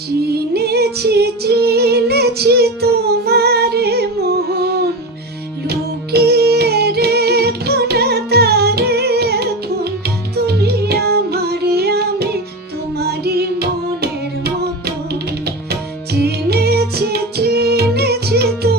চিনেছি চিনেছি তোমার মোহন। লুকিয়ে রেখো না তারে এখন। তুমি আমারে, আমি তোমারই মনের মতো চিনেছি চিনেছি তো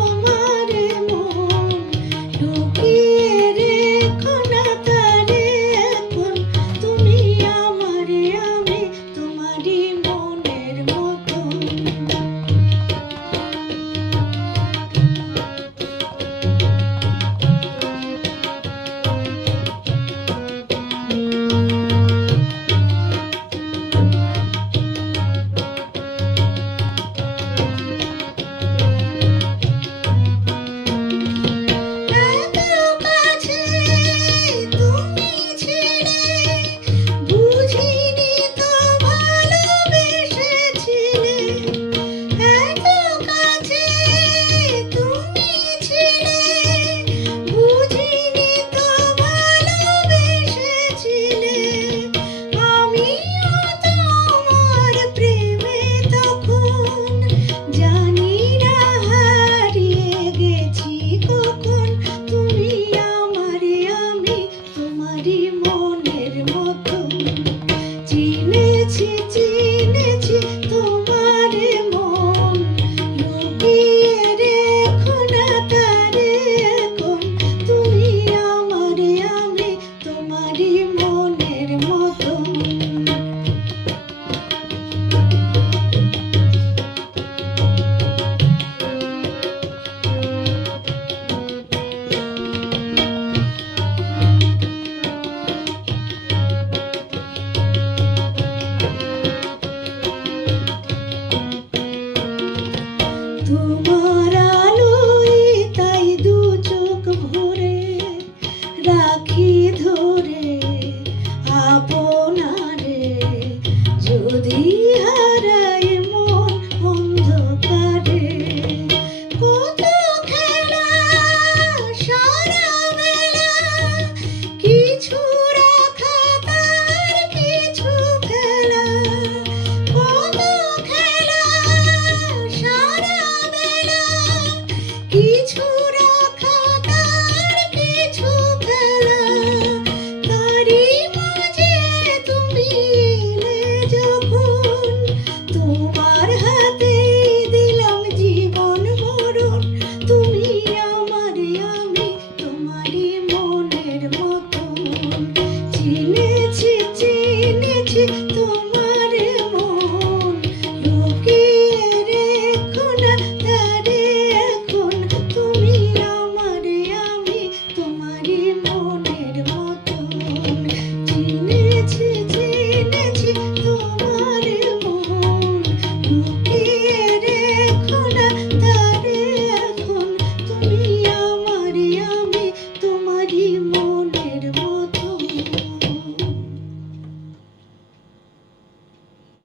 Por ahora.